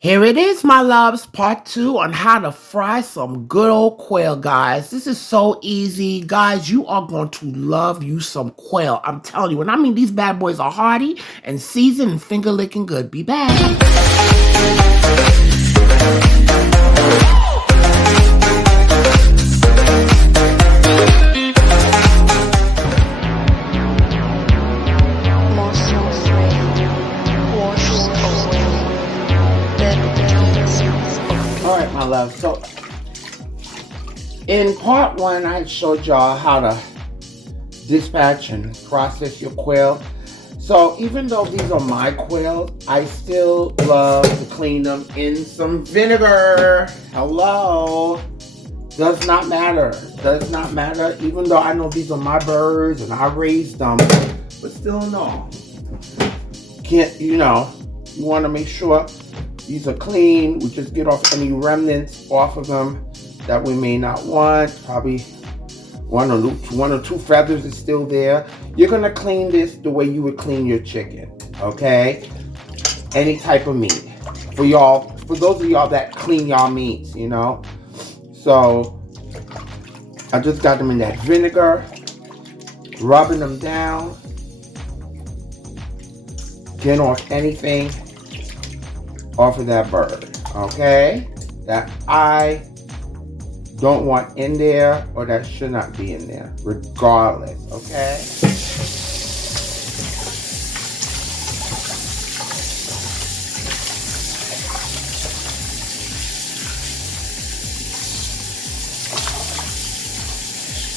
Here it is, my loves, part 2 on how to fry some good old quail, guys. This is so easy. Guys, you are going to love you some quail. I'm telling you, and I mean these bad boys are hearty and seasoned and finger-licking good. Be back. Alright, my love, so in part 1 I showed y'all how to dispatch and process your quail. So even though these are my quails, I still love to clean them in some vinegar. Hello. Does not matter. Does not matter. Even though I know these are my birds and I raised them, but still no. Can't, you want to make sure these are clean. We just get off any remnants off of them that we may not want. Probably one or two feathers is still there. You're gonna clean this the way you would clean your chicken, okay? Any type of meat. For y'all, for those of y'all that clean y'all meats, So I just got them in that vinegar, rubbing them down, getting off anything off of that bird, okay? That I don't want in there or that should not be in there, regardless, okay?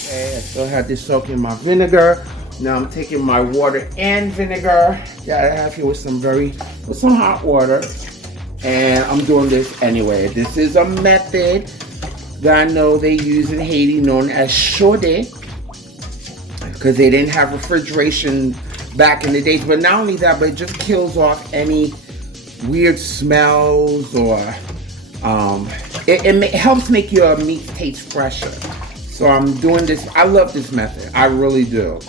Okay, I still had this soaking in my vinegar. Now I'm taking my water and vinegar that I have here with some hot water. And I'm doing this anyway. This is a method that I know they use in Haiti known as chaude, because they didn't have refrigeration back in the days. But not only that, but it just kills off any weird smells or it helps make your meat taste fresher. So I'm doing this. I love this method. I really do.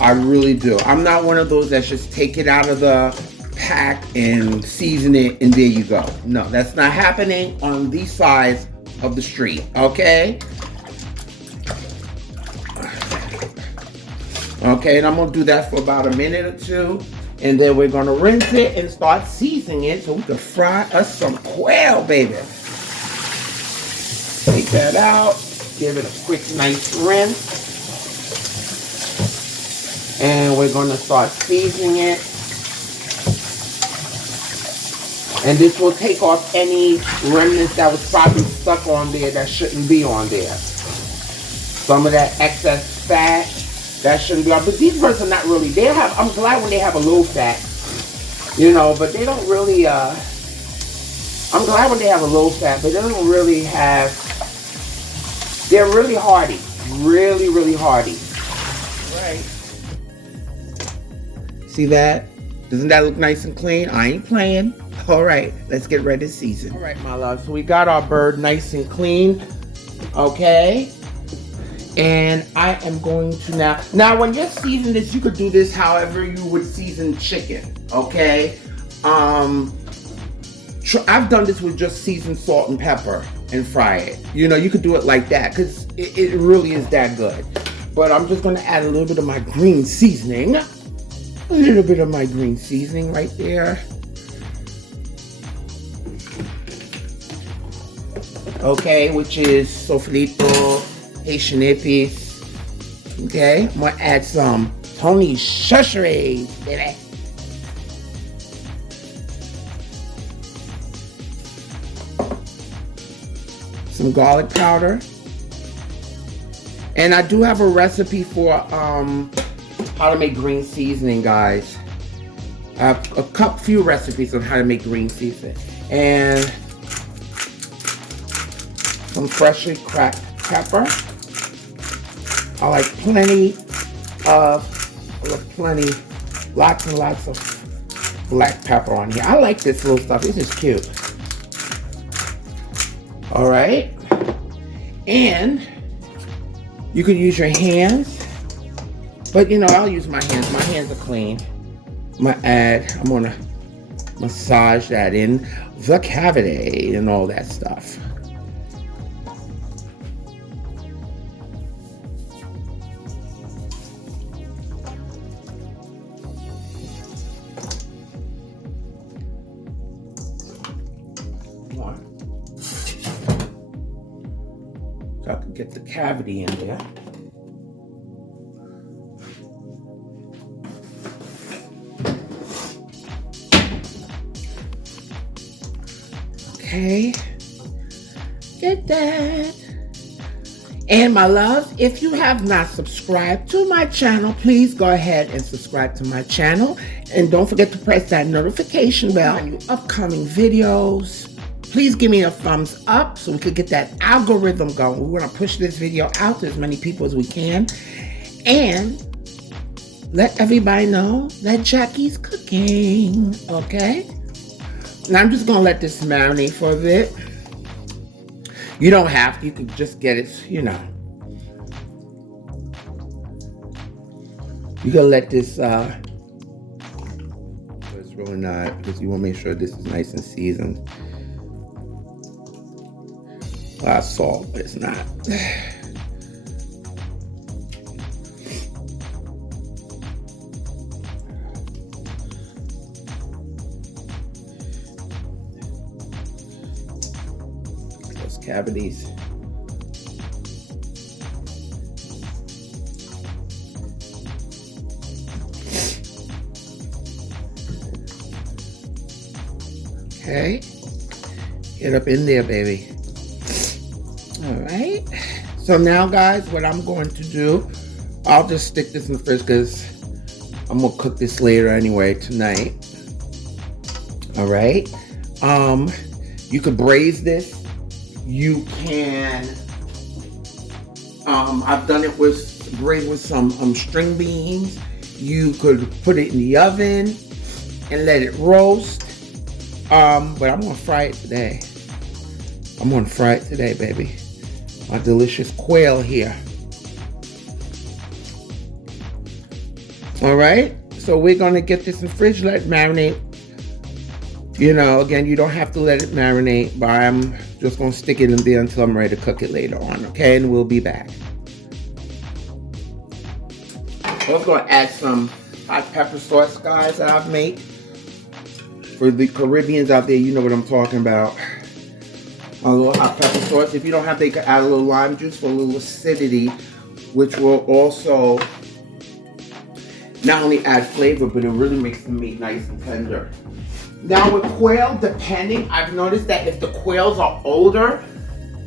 I really do. I'm not one of those that just take it out of the pack and season it and there you go. No, that's not happening on these sides of the street, okay? Okay, and I'm gonna do that for about a minute or two, and then we're gonna rinse it and start seasoning it so we can fry us some quail, baby. Take that out, give it a quick nice rinse, and we're gonna start seasoning it. And this will take off any remnants that was probably stuck on there that shouldn't be on there. Some of that excess fat that shouldn't be on. But these birds are not really, I'm glad when they have a little fat, but they don't really, I'm glad when they have a low fat, but they don't really have, they're really hardy. Really, really hardy. Right. See that? Doesn't that look nice and clean? I ain't playing. All right, let's get ready to season. All right, my love, so we got our bird nice and clean, okay? And I am going to now when you're seasoning this, you could do this however you would season chicken, okay? I've done this with just seasoned salt and pepper and fry it. You could do it like that because it really is that good. But I'm just gonna add a little bit of my green seasoning. A little bit of my green seasoning right there. Okay, which is sofrito, Haitian épices. Okay, I'm gonna add some Tony Chachere's, baby. Some garlic powder. And I do have a recipe for how to make green seasoning, guys. I have a few recipes on how to make green seasoning. And some freshly cracked pepper. I like lots and lots of black pepper on here. I like this little stuff. This is cute. All right. And you could use your hands, but I'll use my hands. My hands are clean. I'm gonna massage that in the cavity and all that stuff. So I can get the cavity in there. Okay, get that. And my loves, if you have not subscribed to my channel, please go ahead and subscribe to my channel. And don't forget to press that notification bell on your upcoming videos. Please give me a thumbs up so we could get that algorithm going. We want to push this video out to as many people as we can. And let everybody know that Jackie's cooking, okay? Now I'm just going to let this marinate for a bit. You don't have to. You can just get it, you know. You can let this, it's really not, because you want to make sure this is nice and seasoned. A lot of salt, but it's not. Those cavities. Okay. Get up in there, baby. All right, so now guys, what I'm going to do, I'll just stick this in the fridge because I'm gonna cook this later anyway tonight. All right, you could braise this. You can, I've done it with braised with some string beans. You could put it in the oven and let it roast. But I'm gonna fry it today. I'm gonna fry it today, baby. My delicious quail here. All right, so we're gonna get this in the fridge, let it marinate. You know, again, you don't have to let it marinate, but I'm just gonna stick it in there until I'm ready to cook it later on, okay? And we'll be back. I'm also gonna add some hot pepper sauce, guys, that I've made. For the Caribbeans out there, you know what I'm talking about. A little hot pepper sauce. If you don't have, they can add a little lime juice for a little acidity, which will also not only add flavor, but it really makes the meat nice and tender. Now with quail, depending, I've noticed that if the quails are older,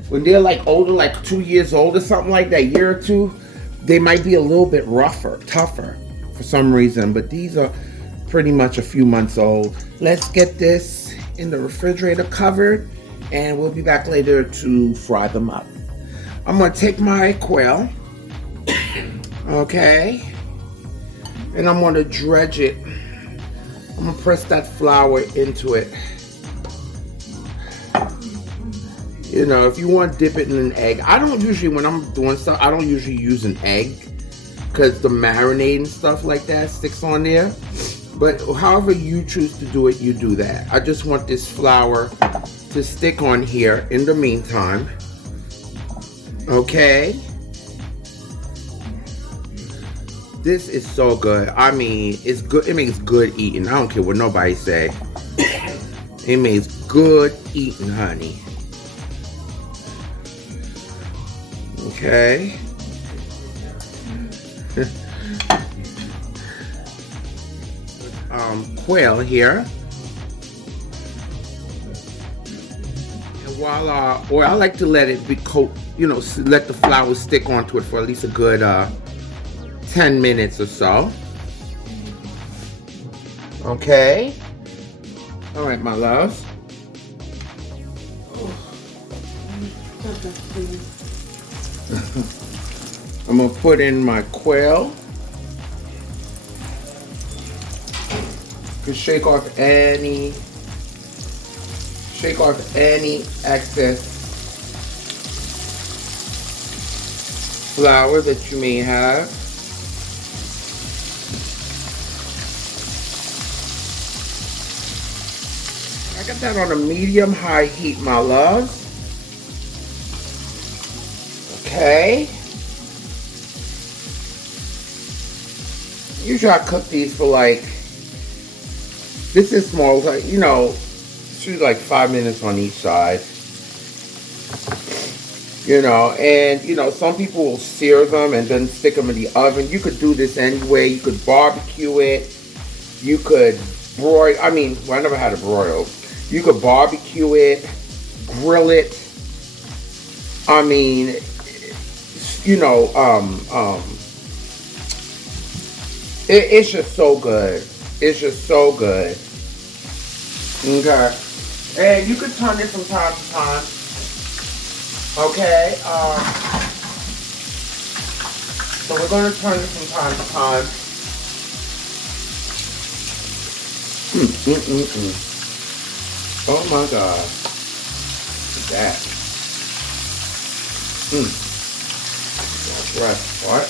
when they're like older, like 2 years old or something like that, year or two, they might be a little bit rougher, tougher for some reason, but these are pretty much a few months old. Let's get this in the refrigerator covered, and we'll be back later to fry them up. I'm gonna take my quail, okay, and I'm gonna dredge it. I'm gonna press that flour into it. You know, if you want to dip it in an egg. I don't usually, when I'm doing stuff, I don't usually use an egg because the marinade and stuff like that sticks on there. But however you choose to do it, you do that. I just want this flour to stick on here in the meantime. Okay. This is so good. I mean, it's good. It makes good eating. I don't care what nobody say. It makes good eating, honey. Okay. Quail here. And while or I like to let it be coat, you know, let the flour stick onto it for at least a good 10 minutes or so. Okay. All right, my loves. I'm gonna put in my quail. Shake off any excess flour that you may have. I got that on a medium-high heat, my loves. Okay. Usually I cook these for like, this is small, like, you know, shoot like 5 minutes on each side. You know, and you know, some people will sear them and then stick them in the oven. You could do this anyway. You could barbecue it. You could broil. I mean, well, I never had a broil. You could barbecue it, grill it. I mean, you know, it's just so good. It's just so good. Okay, and you could turn it from time to time. Okay, so we're going to turn it from time to time. Oh my God. Look at that. That's right. What?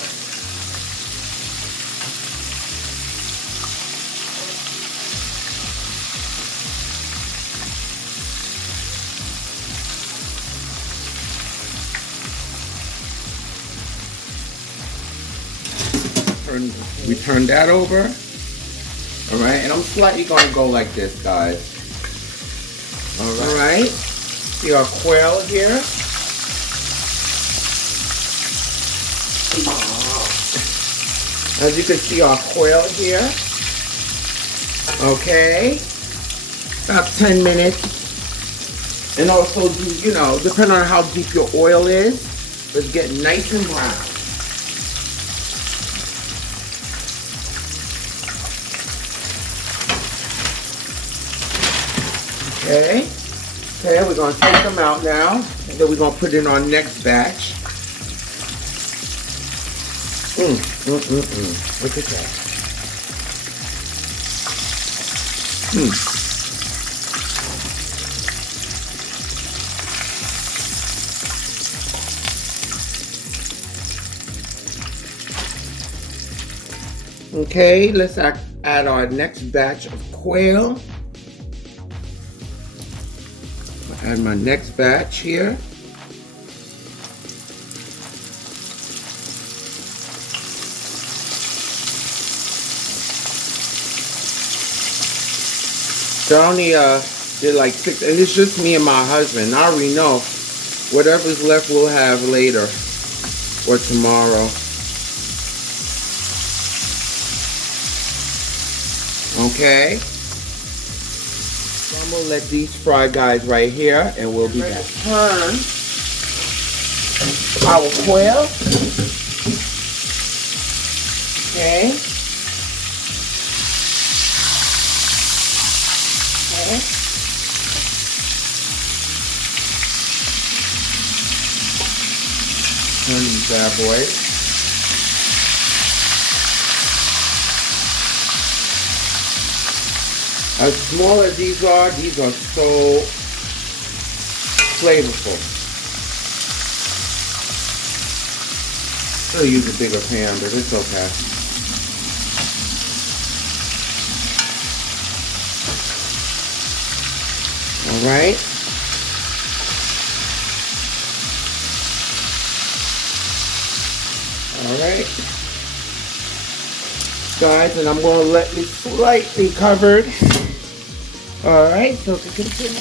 We turn that over. All right, and I'm slightly going to go like this, guys. All right. See our quail here. As you can see, our quail here. Okay. About 10 minutes. And also, you know, depending on how deep your oil is, let's get nice and brown. Okay, we're going to take them out now, and then we're going to put in our next batch. Look at that. Okay, let's add our next batch of quail. Add my next batch here. So I only did like 6, and it's just me and my husband. I already know whatever's left we'll have later or tomorrow. Okay. So I'm gonna let these fry, guys, right here, and we'll be back. Turn our quail. Okay. Turn these bad boys. As small as these are so flavorful. I'll use a bigger pan, but it's okay. All right. All right. Guys, and I'm going to let this slightly covered. All right, so to continue.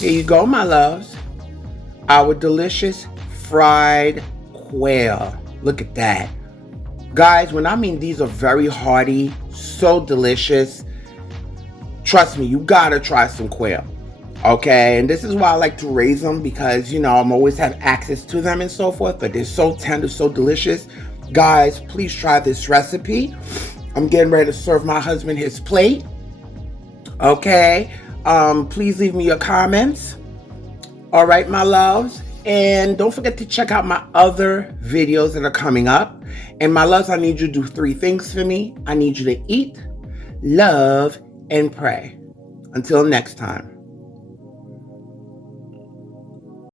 Here you go, my loves. Our delicious fried quail. Look at that. Guys, when I mean these are very hearty, so delicious. Trust me, you gotta try some quail. Okay, and this is why I like to raise them, because, you know, I'm always have access to them and so forth, but they're so tender, so delicious. Guys, please try this recipe. I'm getting ready to serve my husband his plate. Okay. Please leave me your comments. All right, my loves. And don't forget to check out my other videos that are coming up. And my loves, I need you to do 3 things for me. I need you to eat, love, and pray. Until next time.